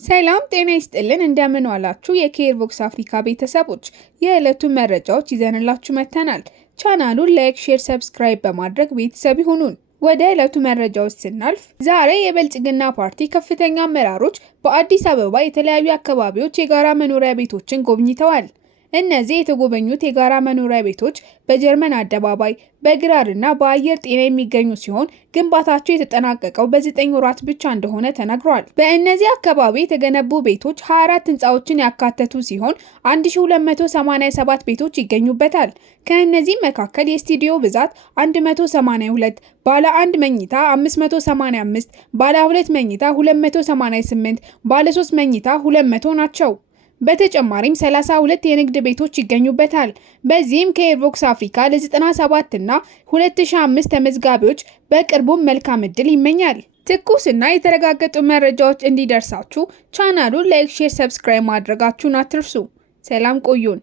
ሰላም ጤና ይስጥልን እንደምን ዋላችሁ የኬርቦክስ አፍሪካ ቤተሰቦች የዕለቱ መረጃዎች ይዘንላችሁ መጥተናል። ቻናሉን ላይክ፣ ሼር፣ ሰብስክራይብ በማድረግ ቤተሰብ ይሁኑን። ወደ ዕለቱ መረጃዎች ስናልፍ ዛሬ የብልጽግና ፓርቲ ከፍተኛ አመራሮች በአዲስ አበባ የተለያዩ አካባቢዎች የጋራ መኖሪያ ቤቶችን ጎብኝተዋል። እነዚህ የተጎበኙት የጋራ መኖሪያ ቤቶች በጀርመን አደባባይ፣ በግራርና በአየር ጤና የሚገኙ ሲሆን ግንባታቸው የተጠናቀቀው በ9 ወራት ብቻ እንደሆነ ተነግሯል። በእነዚህ አካባቢ የተገነቡ ቤቶች 24 ህንፃዎችን ያካተቱ ሲሆን 1287 ቤቶች ይገኙበታል። ከእነዚህ መካከል የስቱዲዮ ብዛት 182፣ ባለ 1 መኝታ 585፣ ባለ 2 መኝታ 288፣ ባለ 3 መኝታ 200 ናቸው። በተጨማሪም 32 የንግድ ቤቶች ይገኙበታል። በዚህም ኬርቦክስ አፍሪካ ለ97 እና 2005 ተመዝጋቢዎች በቅርቡም መልካም እድል ይመኛል። ትኩስና የተረጋገጡ መረጃዎች እንዲደርሳችሁ ቻናሉን ላይክ፣ ሼር፣ ሰብስክራይብ ማድረጋችሁን አትርሱ። ሰላም ቆዩን።